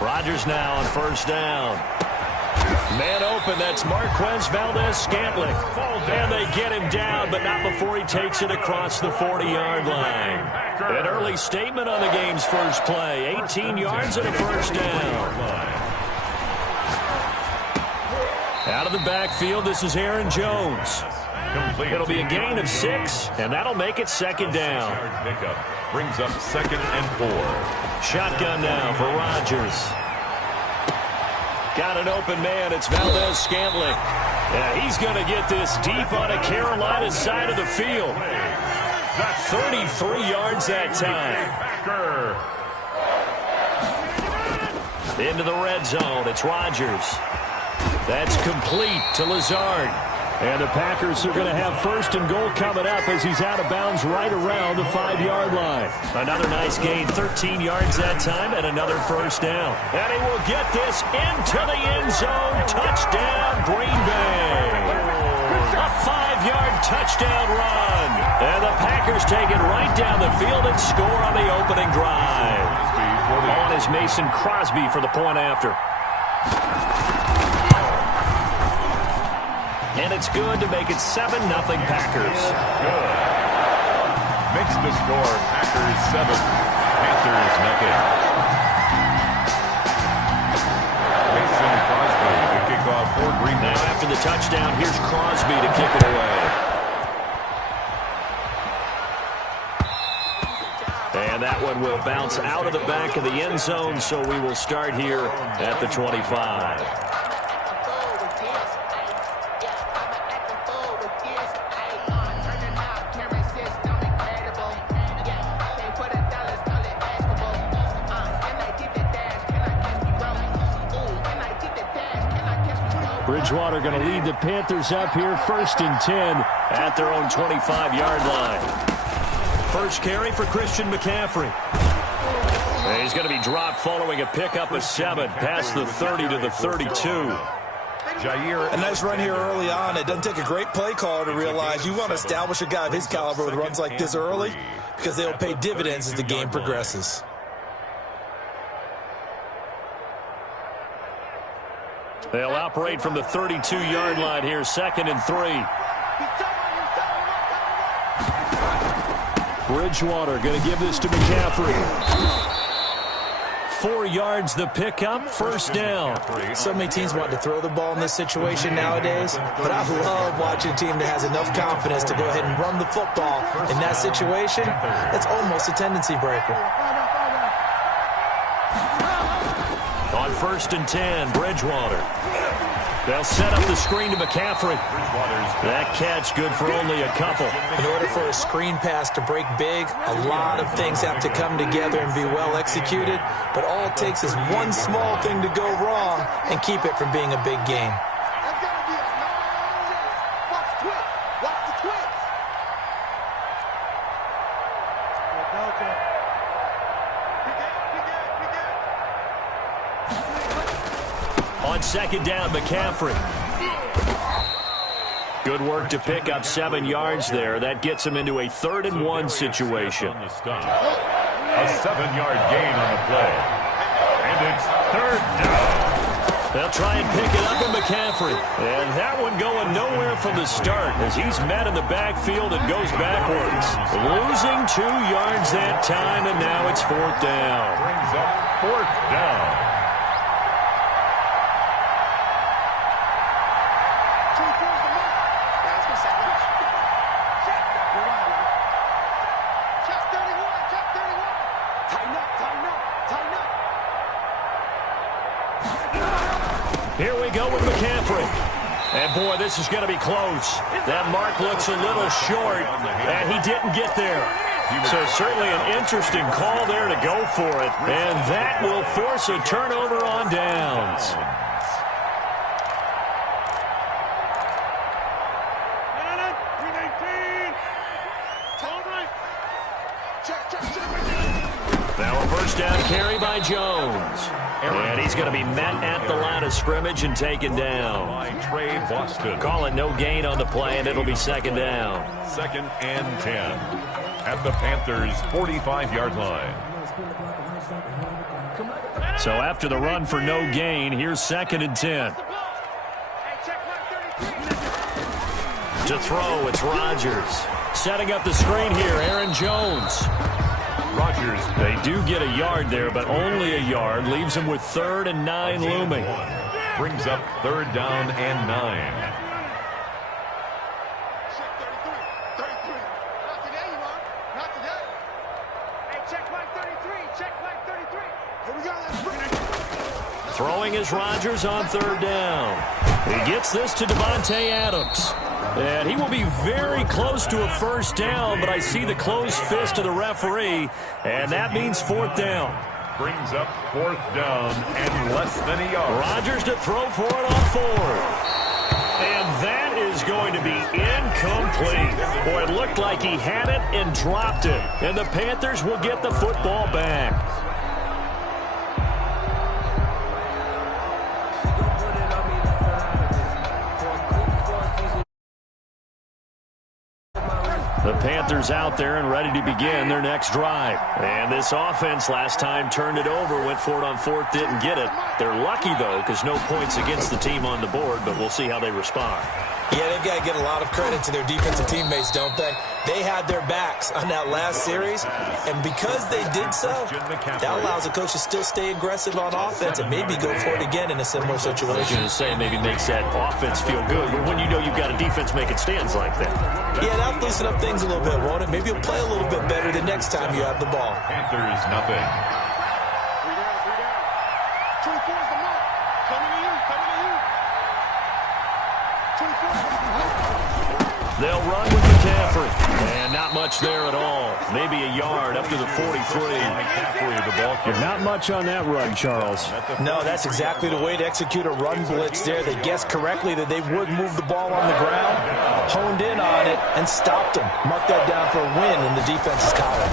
Rodgers now on first down. Man open, that's Marquez Valdez-Scantling. And they get him down, but not before he takes it across the 40-yard line. An early statement on the game's first play. 18 yards and a first down. Out of the backfield, this is Aaron Jones. It'll be a gain of 6, and that'll make it second down. Pickup brings up 2nd and 4. Shotgun now for Rodgers. Got an open man. It's Valdez-Scantling. Yeah, he's going to get this deep on a Carolina side of the field. 33 yards that time. Into the red zone. It's Rodgers. That's complete to Lazard. And the Packers are going to have 1st and goal coming up as he's out of bounds right around the 5-yard line. Another nice gain, 13 yards that time, and another first down. And he will get this into the end zone. Touchdown, Green Bay. A 5-yard touchdown run. And the Packers take it right down the field and score on the opening drive. On is Mason Crosby for the point after. And it's good to make it 7-0 Packers. Good. Makes the score Packers 7, Panthers 0. Mason Crosby to kick off for Green Bay. Now after the touchdown, here's Crosby to kick it away. And that one will bounce out of the back of the end zone, so we will start here at the 25. Bridgewater going to lead the Panthers up here, 1st and 10 at their own 25-yard line. First carry for Christian McCaffrey. And he's going to be dropped following a pickup of 7 past the 30 to the 32. Jair. A nice run here early on. It doesn't take a great play caller to realize you want to establish a guy of his caliber with runs like this early because they'll pay dividends as the game progresses. They'll operate from the 32-yard line here, 2nd and 3. Bridgewater going to give this to McCaffrey. 4 yards the pickup, first down. So many teams want to throw the ball in this situation nowadays, but I love watching a team that has enough confidence to go ahead and run the football in that situation. That's almost a tendency breaker. On 1st and 10, Bridgewater. They'll set up the screen to McCaffrey. That catch good for only a couple. In order for a screen pass to break big, a lot of things have to come together and be well executed. But all it takes is one small thing to go wrong and keep it from being a big game. On 2nd down, McCaffrey. Good work to pick up 7 yards there. That gets him into a 3rd and 1 situation. A 7-yard gain on the play. And it's 3rd down. They'll try and pick it up with McCaffrey. And that one going nowhere from the start as he's met in the backfield and goes backwards. Losing 2 yards that time, and now it's 4th down. Brings up 4th down. Here we go with McCaffrey. And, boy, this is going to be close. That mark looks a little short, and he didn't get there. So certainly an interesting call there to go for it. And that will force a turnover on downs. Now a first down carry by Jones. And he's going to be met at the line of scrimmage and taken down. By Trey Boston. Call it no gain on the play, and it'll be second down. 2nd and 10 at the Panthers' 45-yard line. So after the run for no gain, here's 2nd and 10. To throw, it's Rodgers. Setting up the screen here, Aaron Jones. Rodgers. They do get a yard there, but only a yard. Leaves them with 3rd and 9 looming. Brings up 3rd down and 9. Throwing is Rodgers on 3rd down. He gets this to Devontae Adams. And he will be very close to a first down, but I see the closed fist of the referee, and that means 4th down. Brings up 4th down and less than a yard. Rodgers to throw for it on 4th. And that is going to be incomplete. Boy, it looked like he had it and dropped it. And the Panthers will get the football back. The Panthers out there and ready to begin their next drive. And this offense last time turned it over, went for it on 4th, didn't get it. They're lucky, though, because no points against the team on the board, but we'll see how they respond. Yeah, they've got to give a lot of credit to their defensive teammates, don't they? They had their backs on that last series, and because they did so, that allows the coach to still stay aggressive on offense and maybe go for it again in a similar situation. I was going to say maybe makes that offense feel good, but when you know you've got a defense making stands like that. Yeah, that'll loosen up things a little bit, won't it? Maybe you'll play a little bit better the next time you have the ball. Panthers nothing. They'll run with McCaffrey. And not much there at all. Maybe a yard up to the 43. McCaffrey, the ball carrier. Not much on that run, Charles. No, that's exactly the way to execute a run blitz there. They guessed correctly that they would move the ball on the ground, honed in on it, and stopped them. Mark that down for a win in the defense's column.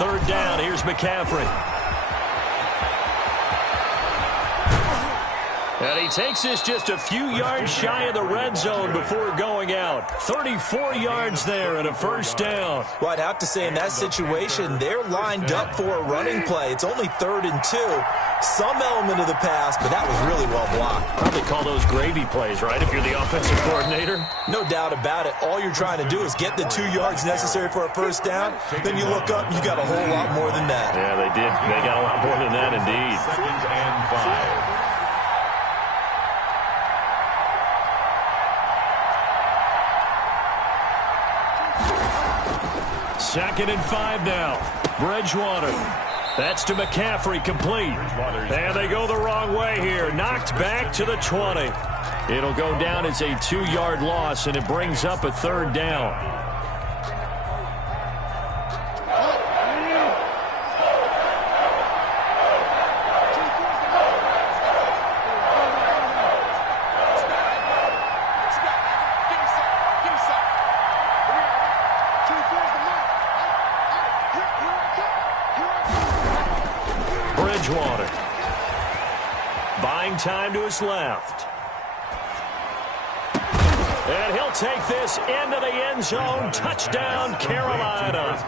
3rd down, here's McCaffrey. And he takes this just a few yards shy of the red zone before going out. 34 yards there and a first down. Well, I'd have to say in that situation, they're lined up for a running play. It's only 3rd and 2. Some element of the pass, but that was really well blocked. Probably call those gravy plays, right, if you're the offensive coordinator? No doubt about it. All you're trying to do is get the 2 yards necessary for a first down. Then you look up, you got a whole lot more than that. Yeah, they did. They got a lot more than that, indeed. 2nd and 5. Second and 5 now. Bridgewater. That's to McCaffrey, complete. And they go the wrong way here. Knocked back to the 20. It'll go down as a 2-yard loss, and it brings up a 3rd down. Bridgewater. Buying time to his left. And he'll take this into the end zone. Touchdown, Carolina.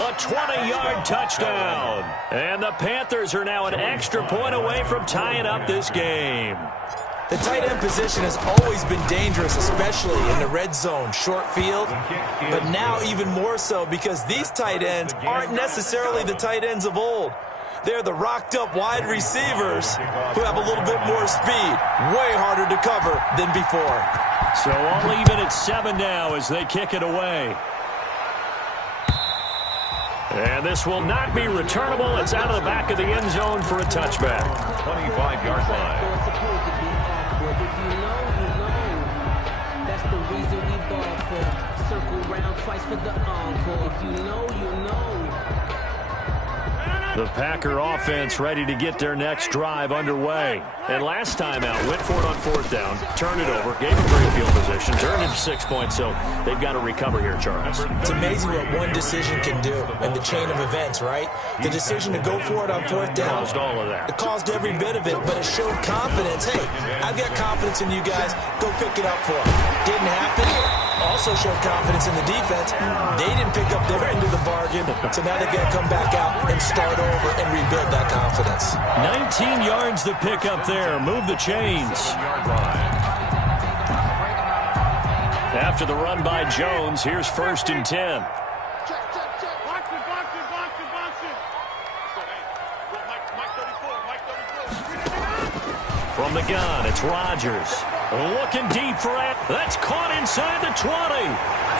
A 20-yard touchdown. And the Panthers are now an extra point away from tying up this game. The tight end position has always been dangerous, especially in the red zone, short field. But now even more so because these tight ends aren't necessarily the tight ends of old. They're the rocked-up wide receivers who have a little bit more speed. Way harder to cover than before. So all even at 7 now as they kick it away. And this will not be returnable. It's out of the back of the end zone for a touchback. 25-yard line. That's the reason we ball for. Circle round twice for the encore. If you know, you know. The Packer offense ready to get their next drive underway. And last time out, went for it on 4th down, turned it over, gave a great field position, turned it to 6 points, so they've got to recover here, Charles. It's amazing what one decision can do in the chain of events, right? The decision to go for it on 4th down. Caused all of that. It caused every bit of it, but it showed confidence. Hey, I've got confidence in you guys. Go pick it up for them. Didn't happen. Also showed confidence in the defense. They didn't pick up their end of the bargain, so now they've got to come back out and start over and rebuild that confidence. 19 yards to pick up there. Move the chains. After the run by Jones, here's 1st and 10. From the gun, it's Rodgers. Looking deep for it. That's caught inside the 20.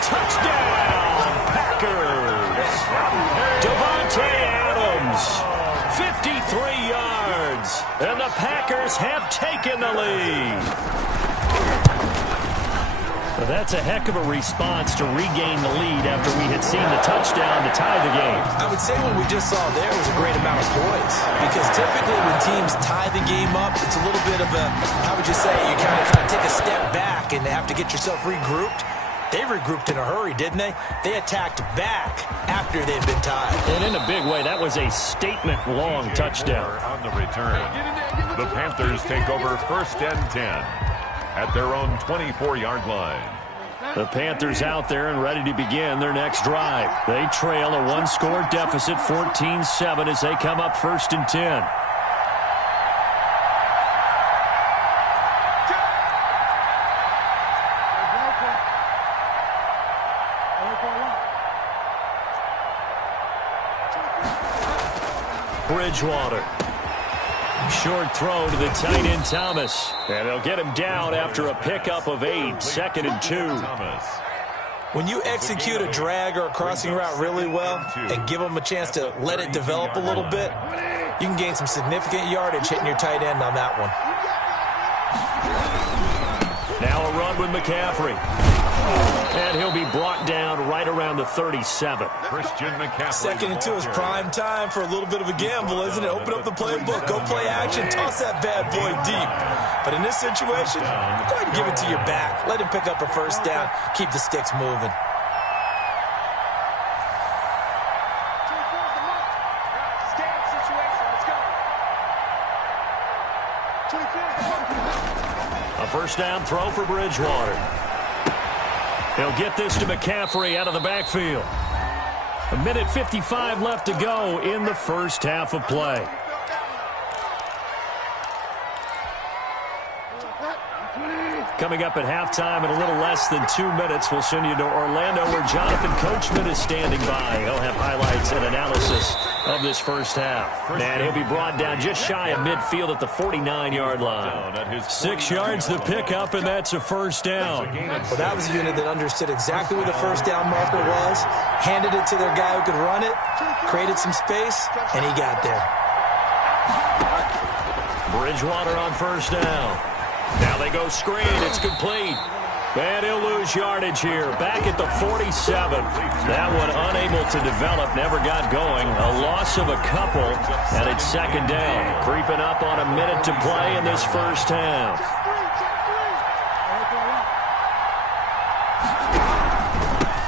Touchdown, Packers. Devontae Adams, 53 yards. And the Packers have taken the lead. That's a heck of a response to regain the lead after we had seen the touchdown to tie the game. I would say what we just saw there was a great amount of poise, because typically when teams tie the game up, it's a little bit of a, how would you say, you kind of take a step back and have to get yourself regrouped. They regrouped in a hurry, didn't they? They attacked back after they'd been tied. And in a big way, that was a statement-long touchdown. On the return, the Panthers take over 1st and 10 at their own 24-yard line. The Panthers out there and ready to begin their next drive. They trail a one-score deficit, 14-7, as they come up 1st and 10. Bridgewater. Short throw to the tight end, Thomas. And they'll get him down after a pickup of 8, 2nd and 2. When you execute a drag or a crossing route really well and give them a chance to let it develop a little bit, you can gain some significant yardage hitting your tight end on that one. Now a run with McCaffrey. And he'll be brought down right around the 37. Christian McCaffrey. 2nd and 2 is prime time for a little bit of a gamble, isn't it? Open up the playbook, go play action, toss that bad boy deep. But in this situation, go ahead and give it to your back. Let him pick up a 1st down. Keep the sticks moving. A 1st down throw for Bridgewater. He'll get this to McCaffrey out of the backfield. 1:55 left to go in the 1st half of play. Coming up at halftime in a little less than 2 minutes, we'll send you to Orlando, where Jonathan Coachman is standing by. He'll have highlights and analysis of this 1st half. And he'll be brought down just shy of midfield at the 49-yard line. 6 yards to pick up, and that's a 1st down. Well, that was a unit that understood exactly where the 1st down marker was, handed it to their guy who could run it, created some space, and he got there. Bridgewater on 1st down. Now they go screen. It's complete. And he'll lose yardage here. Back at the 47. That one unable to develop. Never got going. A loss of a couple. And it's 2nd down. Creeping up on a minute to play in this 1st half.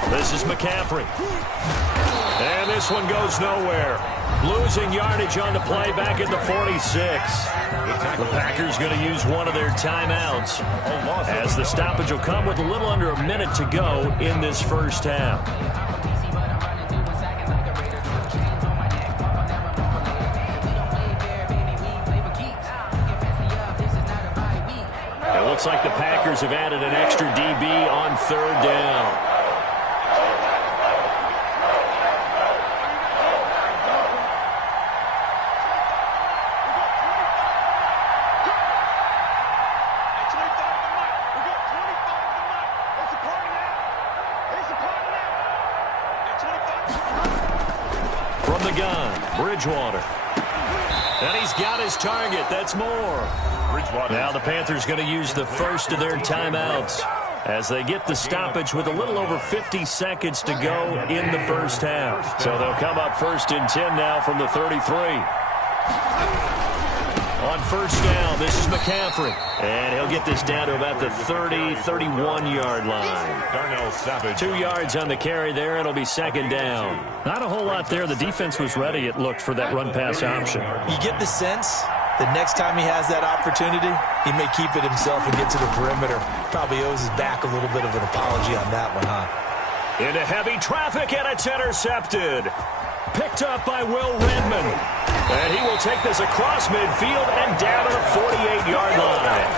This is McCaffrey. And this one goes nowhere. Losing yardage on the play back at the 46. The Packers going to use one of their timeouts, as the stoppage will come with a little under a minute to go in this 1st half. It looks like the Packers have added an extra DB on 3rd down. From the gun, Bridgewater. And he's got his target. That's more. Now the Panthers going to use the 1st of their timeouts. as they get the stoppage with a little over 50 seconds to go in the first half. So they'll come up 1st and 10 now from the 33. On first down, this is McCaffrey. And he'll get this down to about the 30-31-yard line. Darnell Savage. 2 yards on the carry there. It'll be 2nd down. Not a whole lot there. The defense was ready, it looked, for that run-pass option. You get the sense that next time he has that opportunity, he may keep it himself and get to the perimeter. Probably owes his back a little bit of an apology on that one, huh? Into heavy traffic, and it's intercepted. Picked up by Will Redmond. And he will take this across midfield and down to the 48-yard line.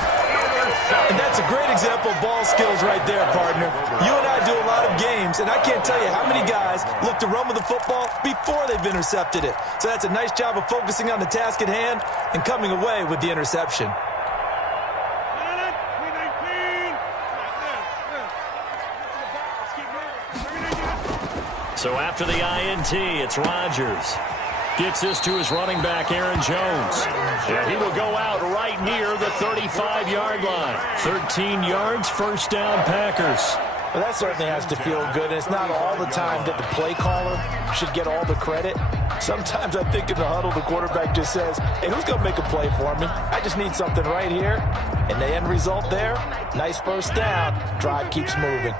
And that's a great example of ball skills right there, partner. You and I do a lot of games, and I can't tell you how many guys look to run with the football before they've intercepted it. So that's a nice job of focusing on the task at hand and coming away with the interception. So after the INT, it's Rodgers. Gets this to his running back, Aaron Jones. And he will go out right near the 35-yard line. 13 yards, first down, Packers. Well, that certainly has to feel good. And it's not all the time that the play caller should get all the credit. Sometimes I think in the huddle, the quarterback just says, hey, who's going to make a play for me? I just need something right here. And the end result there, nice first down. Drive keeps moving.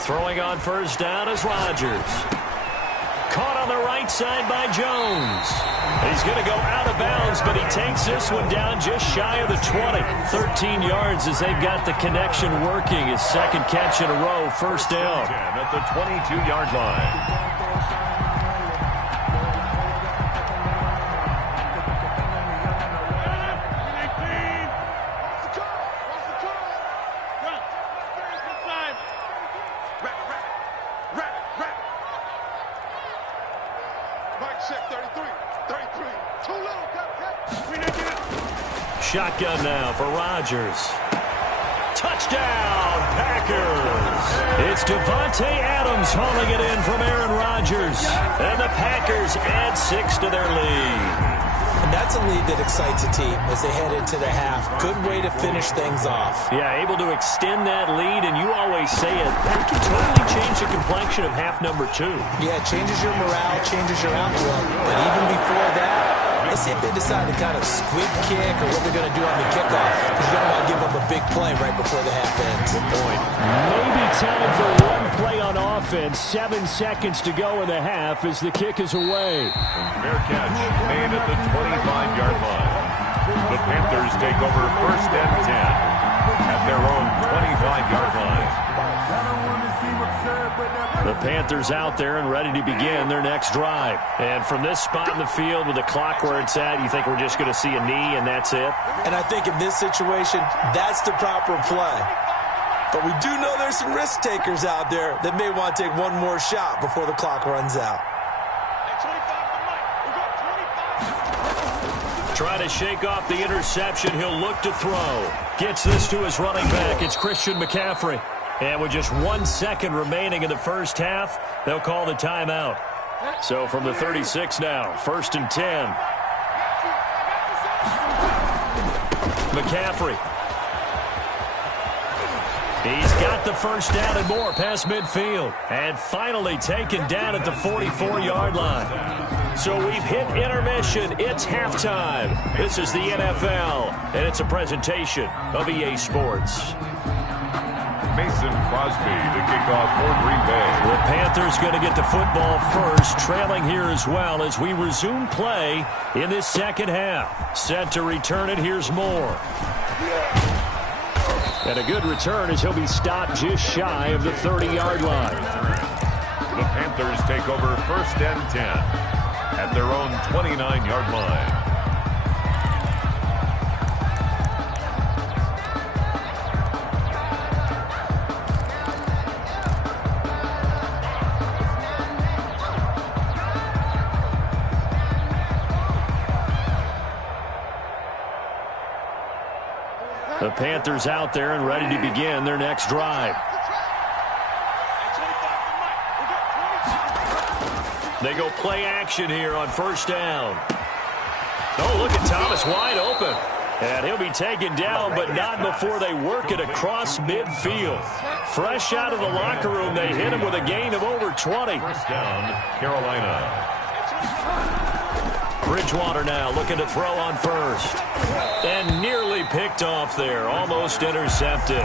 Throwing on first down is Rodgers. Caught on the right side by Jones. He's going to go out of bounds, but he takes this one down just shy of the 20. 13 yards as they've got the connection working. His second catch in a row, first down. At the 22-yard line. Shotgun now for Rodgers. Touchdown, Packers. It's Devontae Adams hauling it in from Aaron Rodgers. And the Packers add 6 to their lead. And that's a lead that excites a team as they head into the half. Good way to finish things off. Yeah, able to extend that lead, and you always say it, that can totally change the complexion of half number 2. Yeah, it changes your morale, changes your outlook. But even before that, let's see if they decide to kind of squib kick or what they're going to do on the kickoff, because you don't want to give them a big play right before the half ends. Good point. Maybe time for one play on offense. 7 seconds to go in the half as the kick is away. Fair catch made at the 25-yard line. The Panthers take over 1st and 10 at their own 25-yard line. The Panthers out there and ready to begin their next drive. And from this spot in the field with the clock where it's at, you think we're just going to see a knee and that's it? And I think in this situation, that's the proper play. But we do know there's some risk takers out there that may want to take one more shot before the clock runs out. Try to shake off the interception. He'll look to throw. Gets this to his running back. It's Christian McCaffrey. And with just 1 second remaining in the first half, they'll call the timeout. So from the 36 now, 1st and 10. McCaffrey. He's got the first down and more past midfield. And finally taken down at the 44-yard line. So we've hit intermission. It's halftime. This is the NFL, and it's a presentation of EA Sports. Mason Crosby to kick off for Green Bay. The Panthers going to get the football first, trailing here as well as we resume play in this second half. Set to return it. Here's Moore. And a good return as he'll be stopped just shy of the 30-yard line. The Panthers take over 1st and 10 at their own 29-yard line. The Panthers out there and ready to begin their next drive. They go play action here on first down. Oh, look at Thomas wide open. And he'll be taken down, but not before they work it across midfield. Fresh out of the locker room, they hit him with a gain of over 20. First down, Carolina. Bridgewater now looking to throw on first. And nearly picked off there. Almost intercepted.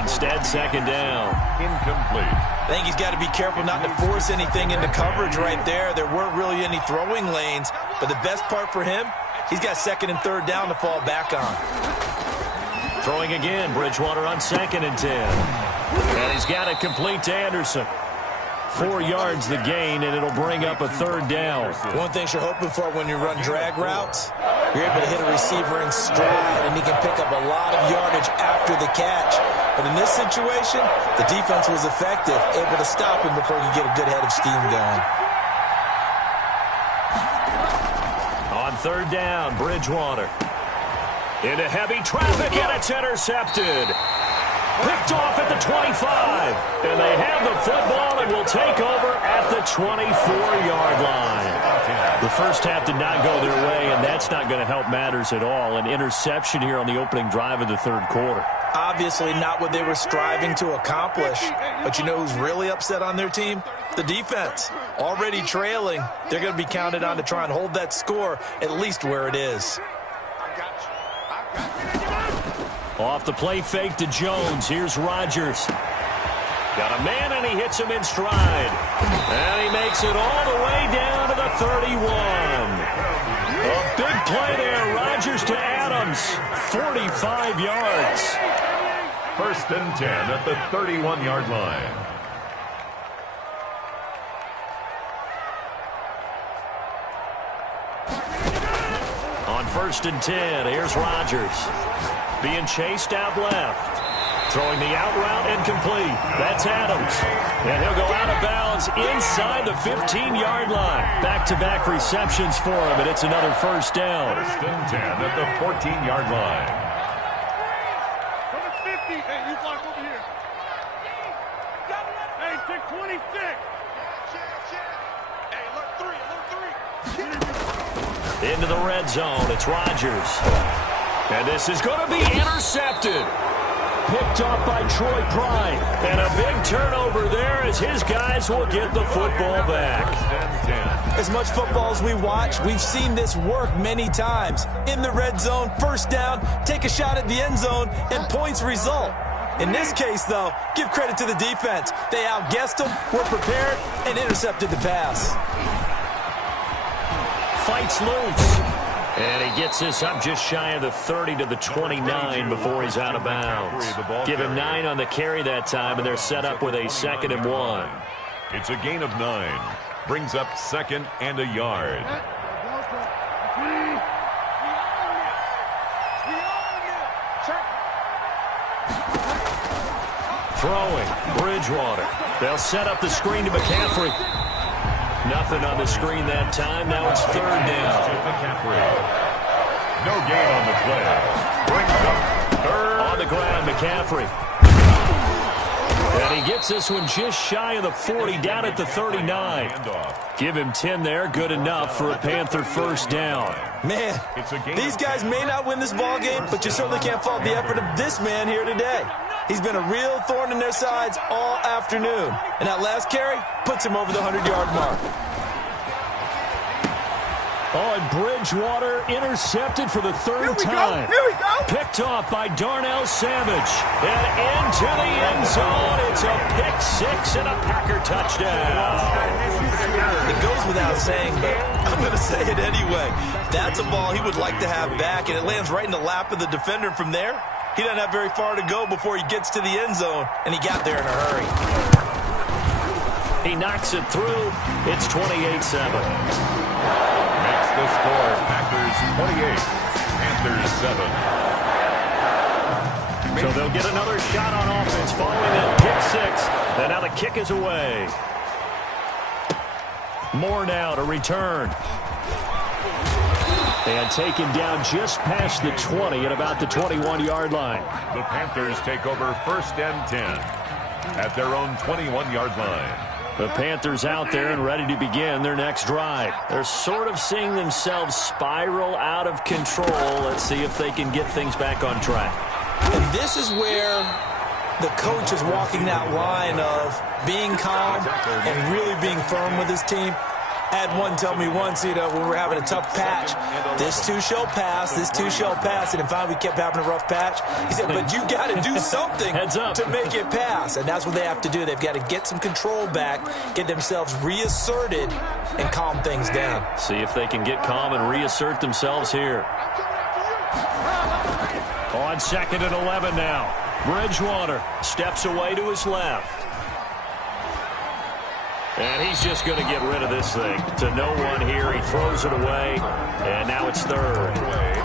Instead, second down. Incomplete. I think he's got to be careful not to force anything into coverage right there. There weren't really any throwing lanes. But the best part for him, he's got second and third down to fall back on. Throwing again, Bridgewater on 2nd and 10. And he's got it complete to Anderson. 4 yards the gain, and it'll bring up a third down. One thing you're hoping for when you run drag routes, you're able to hit a receiver in stride, and he can pick up a lot of yardage after the catch. But in this situation, the defense was effective, able to stop him before he could get a good head of steam going. On third down, Bridgewater. Into heavy traffic, and it's intercepted. Picked off at the 25. And they have the football and will take over at the 24-yard line. The first half did not go their way, and that's not going to help matters at all. An interception here on the opening drive of the third quarter. Obviously not what they were striving to accomplish. But you know who's really upset on their team? The defense. Already trailing. They're going to be counted on to try and hold that score at least where it is. Off the play fake to Jones. Here's Rodgers. Got a man, and he hits him in stride. And he makes it all the way down to the 31. A big play there. Rodgers to Adams. 45 yards. First and 10 at the 31-yard line. On first and 10, here's Rodgers. Being chased out left. Throwing the out route incomplete. That's Adams. And he'll go out of bounds inside the 15-yard line. Back-to-back receptions for him, and it's another first down. First and 10 at the 14-yard line. Number 50. Hey, you block over here. Hey, take 26. Hey, alert 3. Into the red zone. It's Rodgers. And this is going to be intercepted. Picked off by Troy Pride. And a big turnover there as his guys will get the football back. As much football as we watch, we've seen this work many times. In the red zone, first down, take a shot at the end zone, and points result. In this case, though, give credit to the defense. They outguessed them, were prepared, and intercepted the pass. Fights loose. And he gets this up just shy of the 30 to the 29 before he's out of bounds. Give him 9 on the carry that time, and they're set up with a 2nd and 1. It's a gain of 9. Brings up 2nd and a yard. Throwing, Bridgewater. They'll set up the screen to McCaffrey. Nothing on the screen that time. Now it's third down. No gain on the play. Brings up third. On the ground, McCaffrey. And he gets this one just shy of the 40, down at the 39. Give him 10 there. Good enough for a Panther first down. Man, these guys may not win this ball game, but you certainly can't fault the effort of this man here today. He's been a real thorn in their sides all afternoon. And that last carry puts him over the 100-yard mark. Oh, and Bridgewater intercepted for the third time. Here we go. Picked off by Darnell Savage. And into the end zone. It's a pick six and a Packer touchdown. It goes without saying, but I'm going to say it anyway. That's a ball he would like to have back, and it lands right in the lap of the defender from there. He doesn't have very far to go before he gets to the end zone, and he got there in a hurry. He knocks it through. It's 28-7. Makes the score Packers 28, Panthers 7. So they'll get another shot on offense following that pick six. And now the kick is away. Moore now to return. And taken down just past the 20 at about the 21-yard line. The Panthers take over first and 10 at their own 21-yard line. The Panthers out there and ready to begin their next drive. They're sort of seeing themselves spiral out of control. Let's see if they can get things back on track. And this is where the coach is walking that line of being calm and really being firm with his team. I had one tell me once, when we were having a tough patch, this too shall pass, this too shall pass. And finally we kept having a rough patch. He said, but you got to do something to make it pass. And that's what they have to do. They've got to get some control back, get themselves reasserted, and calm things down. See if they can get calm and reassert themselves here. On 2nd and 11 now. Bridgewater steps away to his left. And he's just going to get rid of this thing to no one here. He throws it away, and now it's 3rd.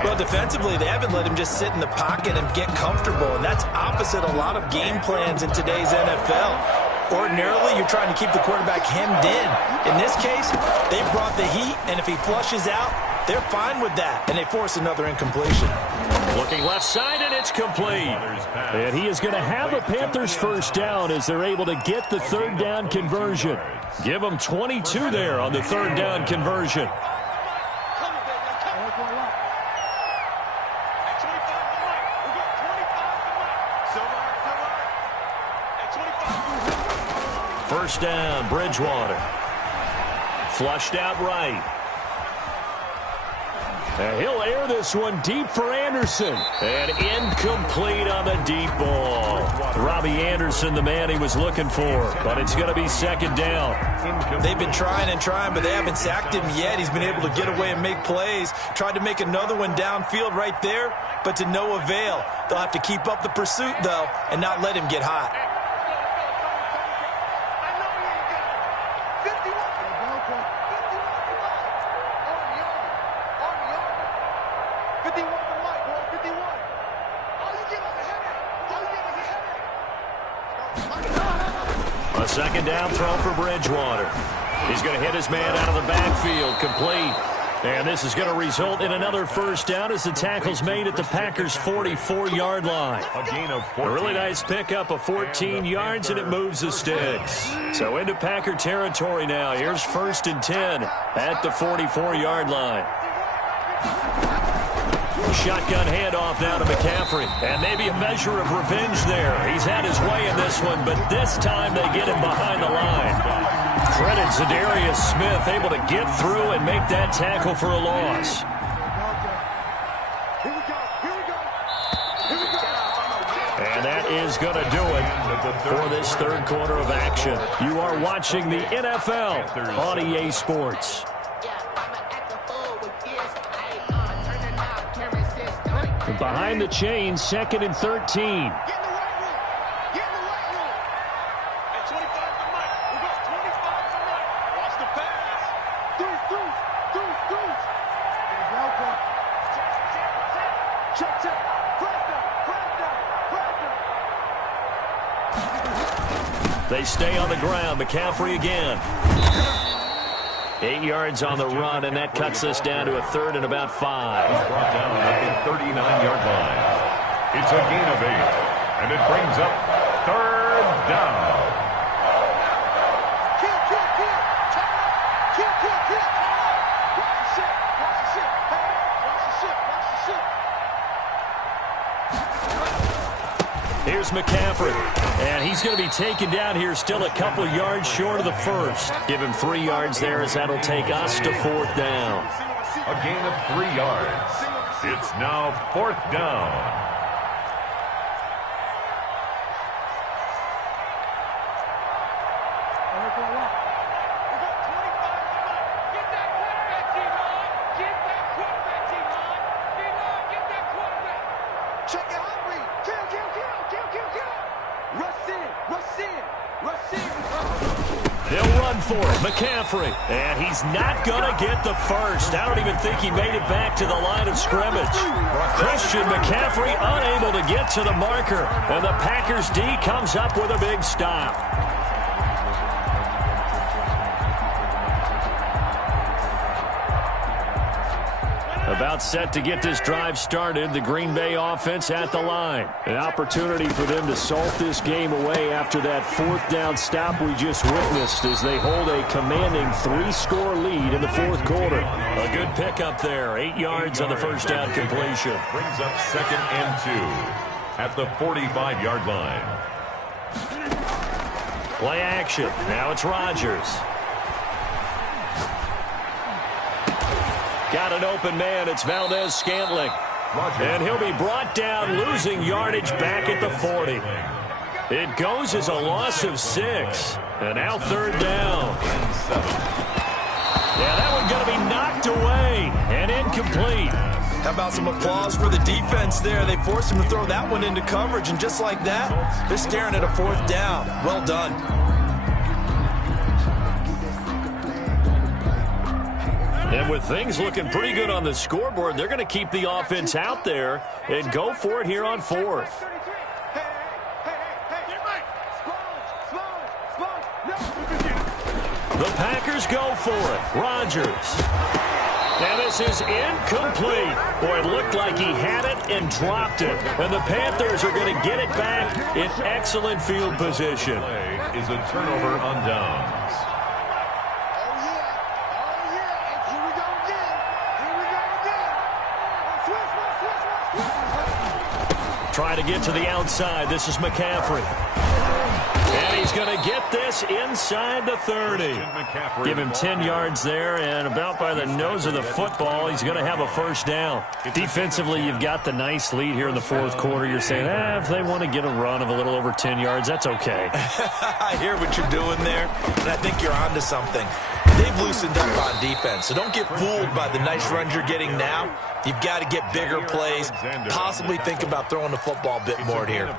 Well, defensively, they haven't let him just sit in the pocket and get comfortable, and that's opposite a lot of game plans in today's NFL. Ordinarily, you're trying to keep the quarterback hemmed in. In this case, they brought the heat, and if he flushes out, they're fine with that, and they force another incompletion. Looking left side, and it's complete. And he is going to have a Panthers first down as they're able to get the 3rd down conversion. Give them 22 there on the 3rd down conversion. First down, Bridgewater. Flushed out right. And he'll air this one deep for Anderson. And incomplete on the deep ball. Robbie Anderson, the man he was looking for. But it's going to be 2nd down. They've been trying and trying, but they haven't sacked him yet. He's been able to get away and make plays. Tried to make another one downfield right there, but to no avail. They'll have to keep up the pursuit, though, and not let him get hot. A 2nd down throw for Bridgewater. He's going to hit his man out of the backfield, complete. And this is going to result in another first down as the tackle's made at the Packers' 44-yard line. A gain of 14. A really nice pickup of 14 yards, and it moves the sticks. So into Packer territory now. Here's 1st and 10 at the 44-yard line. Shotgun handoff now to McCaffrey. And maybe a measure of revenge there. He's had his way in this one, but this time they get him behind the line. Credit Zadarius Smith, able to get through and make that tackle for a loss. And that is going to do it for this 3rd quarter of action. You are watching the NFL on EA Sports. Behind the chains, 2nd and 13. They stay on the ground. McCaffrey again. 8 yards on the run, and that cuts us down to a 3rd and about 5. Brought down at the 39-yard line. It's a gain of 8, and it brings up 3rd down. Here's McCaffrey, and he's going to be taken down here still a couple yards short of the first. Give him 3 yards there as that'll take us to 4th down. A gain of 3 yards. It's now 4th down. They'll run for it. McCaffrey. And he's not going to get the first. I don't even think he made it back to the line of scrimmage. Christian McCaffrey unable to get to the marker. And the Packers D comes up with a big stop. A About set to get this drive started. The Green Bay offense at the line. An opportunity for them to salt this game away after that fourth down stop we just witnessed as they hold a commanding 3-score lead in the fourth quarter. A good pickup there. 8 yards on the first down completion. Brings up 2nd and 2 at the 45-yard line. Play action. Now it's Rodgers. Got an open man. It's Valdez-Scantling. And he'll be brought down, losing yardage back at the 40. It goes as a loss of 6. And now 3rd down. Yeah, that one going to be knocked away and incomplete. How about some applause for the defense there? They forced him to throw that one into coverage, and just like that, they're staring at a 4th down. Well done. And with things looking pretty good on the scoreboard, they're going to keep the offense out there and go for it here on 4th. The Packers go for it. Rodgers. And this is incomplete. Boy, it looked like he had it and dropped it. And the Panthers are going to get it back in excellent field position. Is a turnover on downs. Try to get to the outside. This is McCaffrey. And he's going to get this inside the 30. Give him 10 yards there, and about by the nose of the football, he's going to have a first down. Defensively, you've got the nice lead here in the fourth quarter. You're saying, if they want to get a run of a little over 10 yards, that's okay. I hear what you're doing there, and I think you're onto something. They've loosened up on defense, so don't get fooled by the nice runs you're getting now. You've got to get bigger plays, possibly think about throwing the football a bit more here.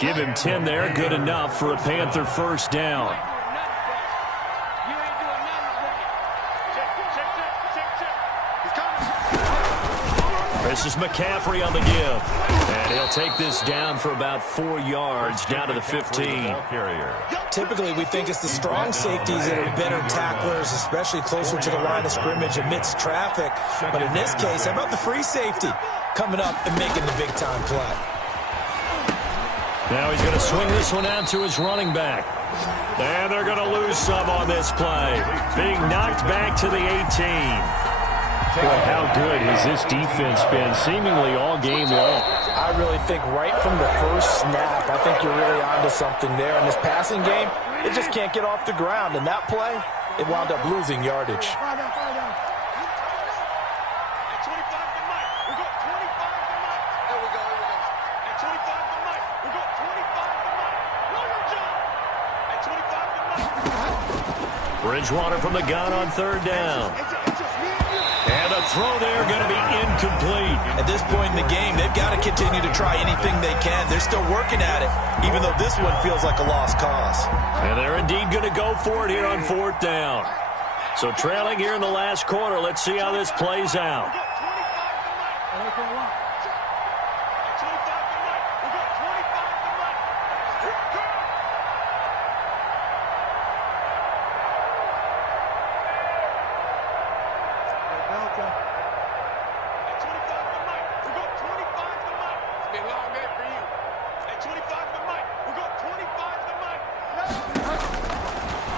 Give him 10 there, good enough for a Panther first down. This is McCaffrey on the give. And he'll take this down for about 4 yards, down to the 15. Typically, we think it's the strong safeties that are better tacklers, especially closer to the line of scrimmage amidst traffic. But in this case, how about the free safety coming up and making the big-time play? Now he's going to swing this one out to his running back. And they're going to lose some on this play. Being knocked back to the 18. Boy, how good has this defense been seemingly all game long? I really think right from the first snap, I think you're really onto something there. In this passing game, it just can't get off the ground. And that play, it wound up losing yardage. Bridgewater from the gun on 3rd down. And a throw there going to be incomplete. At this point in the game, they've got to continue to try anything they can. They're still working at it, even though this one feels like a lost cause. And they're indeed going to go for it here on 4th down. So trailing here in the last quarter, let's see how this plays out.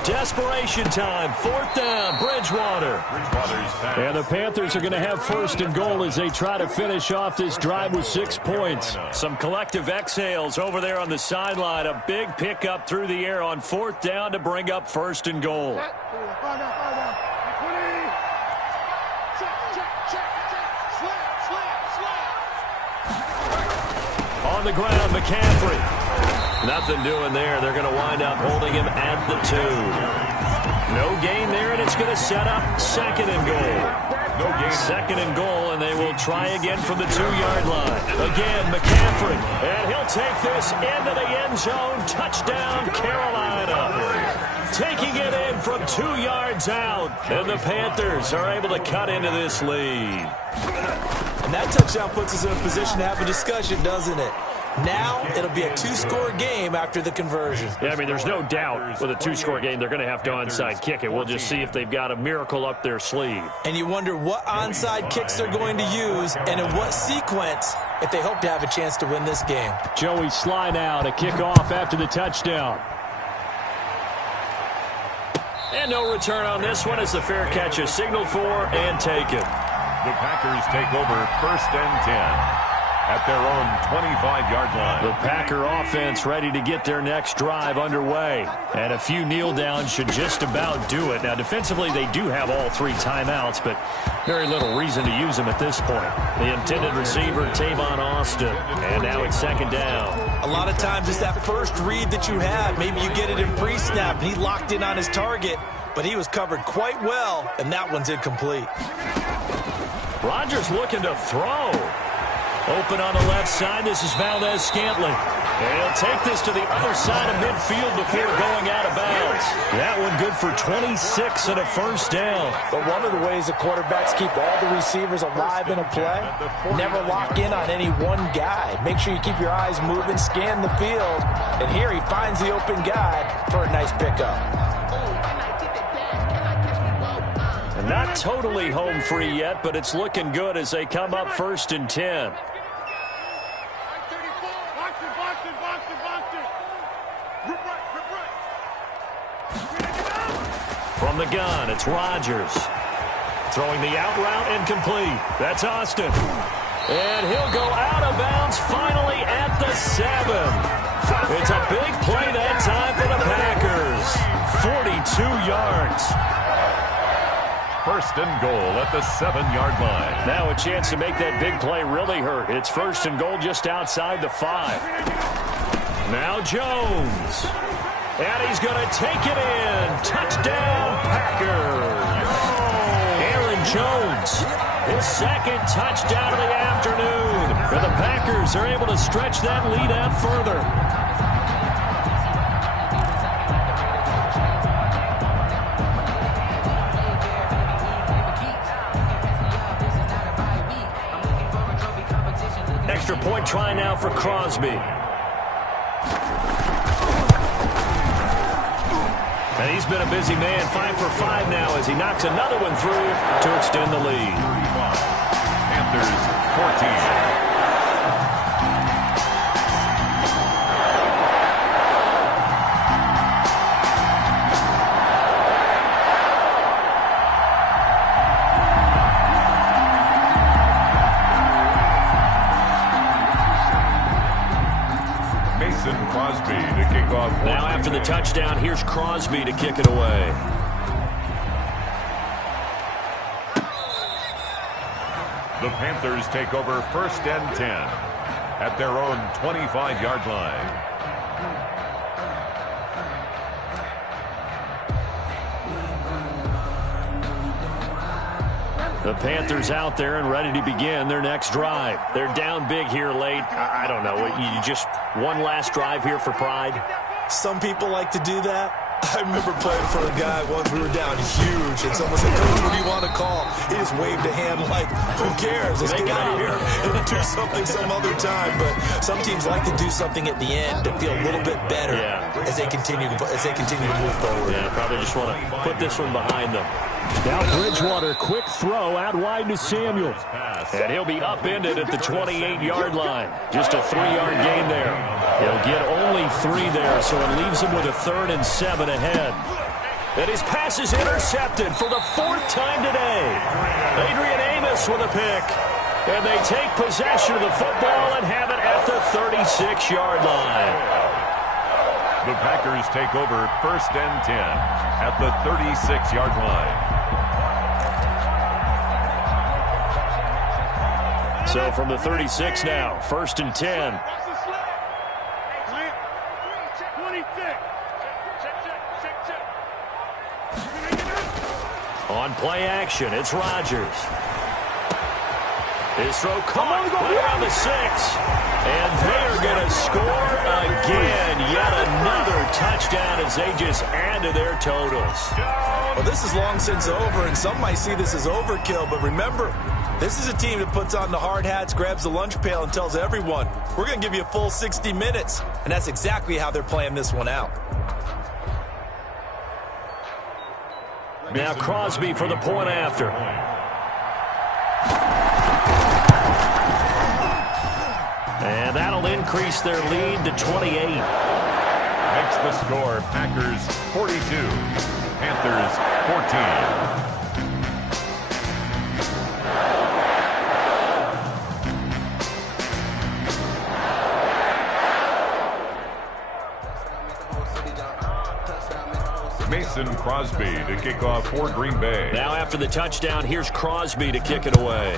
Desperation time, 4th down, Bridgewater. And the Panthers are going to have 1st and goal as they try to finish off this drive with 6 points. Some collective exhales over there on the sideline. A big pickup through the air on 4th down to bring up 1st and goal. On the ground, McCaffrey. Nothing doing there. They're going to wind up holding him at the 2. No gain there, and it's going to set up 2nd and goal. No gain. 2nd and goal, and they will try again from the 2-yard line. Again, McCaffrey, and he'll take this into the end zone. Touchdown, Carolina. Taking it in from 2 yards out, and the Panthers are able to cut into this lead. And that touchdown puts us in a position to have a discussion, doesn't it? Now it'll be a two-score game after the conversion. Yeah, I mean, there's no doubt with a two-score game they're going to have to onside kick it. We'll just see if they've got a miracle up their sleeve. And you wonder what onside kicks they're going to use and in what sequence if they hope to have a chance to win this game. Joey Sly now to kick off after the touchdown. And no return on this one as the fair catch is signaled for and taken. The Packers take over 1st and 10 at their own 25-yard line. The Packer offense ready to get their next drive underway. And a few kneel downs should just about do it. Now, defensively, they do have all 3 timeouts, but very little reason to use them at this point. The intended receiver, Tavon Austin. And now it's 2nd down. A lot of times it's that first read that you have. Maybe you get it in pre-snap, and he locked in on his target, but he was covered quite well, and that one's incomplete. Rodgers looking to throw. Open on the left side. This is Valdez-Scantling. And he'll take this to the other side of midfield before going out of bounds. That one good for 26 and a 1st down. But one of the ways the quarterbacks keep all the receivers alive in a play, never lock in on any one guy. Make sure you keep your eyes moving, scan the field. And here he finds the open guy for a nice pickup. And not totally home free yet, but it's looking good as they come up 1st and 10. From the gun, it's Rodgers. Throwing the out route incomplete. That's Austin. And he'll go out of bounds finally at the 7. It's a big play that time for the Packers. 42 yards. 1st and goal at the 7-yard line. Now a chance to make that big play really hurt. It's 1st and goal just outside the 5. Now Jones. And he's going to take it in. Touchdown, Packers. Aaron Jones, his 2nd touchdown of the afternoon. And the Packers are able to stretch that lead out further. Extra point try now for Crosby. And he's been a busy man, 5 for 5 now as he knocks another one through to extend the lead. Panthers 14. Crosby to kick off. Now after the touchdown, here's Crosby to kick it away. The Panthers take over 1st and 10 at their own 25-yard line. The Panthers out there and ready to begin their next drive. They're down big here late. I don't know. You just one last drive here for pride? Some people like to do that. I remember playing for a guy once. We were down huge, and someone said, "Coach, what do you want to call?" He just waved a hand like, "Who cares? Let's get out of here and do something some other time." But some teams like to do something at the end to feel a little bit better as they continue to move forward. Yeah, probably just want to put this one behind them. Now Bridgewater, quick throw out wide to Samuel. And he'll be upended at the 28-yard line. Just a 3-yard gain there. He'll get only 3 there, so it leaves him with a 3rd and 7 ahead. And his pass is intercepted for the 4th time today. Adrian Amos with a pick. And they take possession of the football and have it at the 36-yard line. The Packers take over 1st and 10 at the 36-yard line. So from the 36 now, 1st and 10. On play action, it's Rodgers. His throw caught right around the 6. And they are going to score again. Yet another touchdown as they just add to their totals. Well, this is long since over, and some might see this as overkill. But remember, This is a team that puts on the hard hats, grabs the lunch pail, and tells everyone, we're going to give you a full 60 minutes. And that's exactly how they're playing this one out. Now Crosby for the point after. And that'll increase their lead to 28. Makes the score Packers 42, Panthers 14. Mason Crosby to kick off for Green Bay. Now after the touchdown, here's Crosby to kick it away.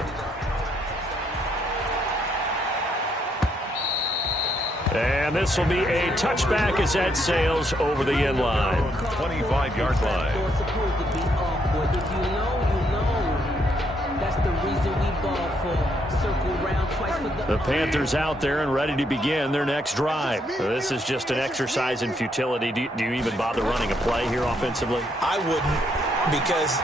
And this will be a touchback as that sails over the end line. 25-yard line. It's supposed to be awkward. If you know, you know. That's the reason we ball for. Circle round twice for The Panthers out there and ready to begin their next drive. This is just an exercise in futility. Do you even bother running a play here offensively? I wouldn't, because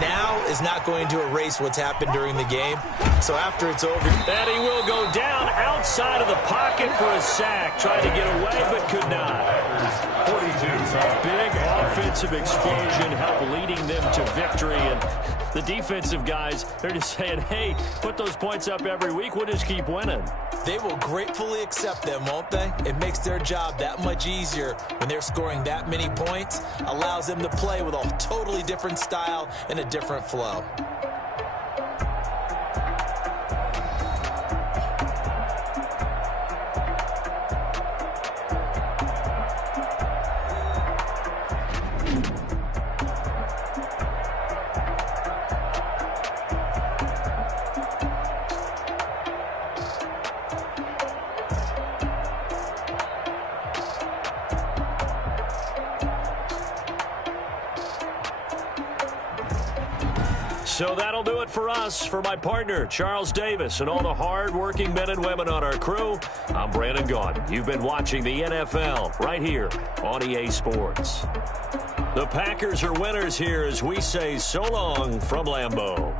now is not going to erase what's happened during the game. So after it's over, And he will go down outside of the pocket for a sack. Tried to get away, but could not. 42. Big offensive explosion helped leading them to victory. And the defensive guys, they're just saying, hey, put those points up every week. We'll just keep winning. they will gratefully accept them, won't they? It makes their job that much easier when they're scoring that many points. Allows them to play with a totally different style and a different flow. So that'll do it for us. For my partner, Charles Davis, and all the hard-working men and women on our crew, I'm Brandon Gaudin. You've been watching the NFL right here on EA Sports. The Packers are winners here as we say so long from Lambeau.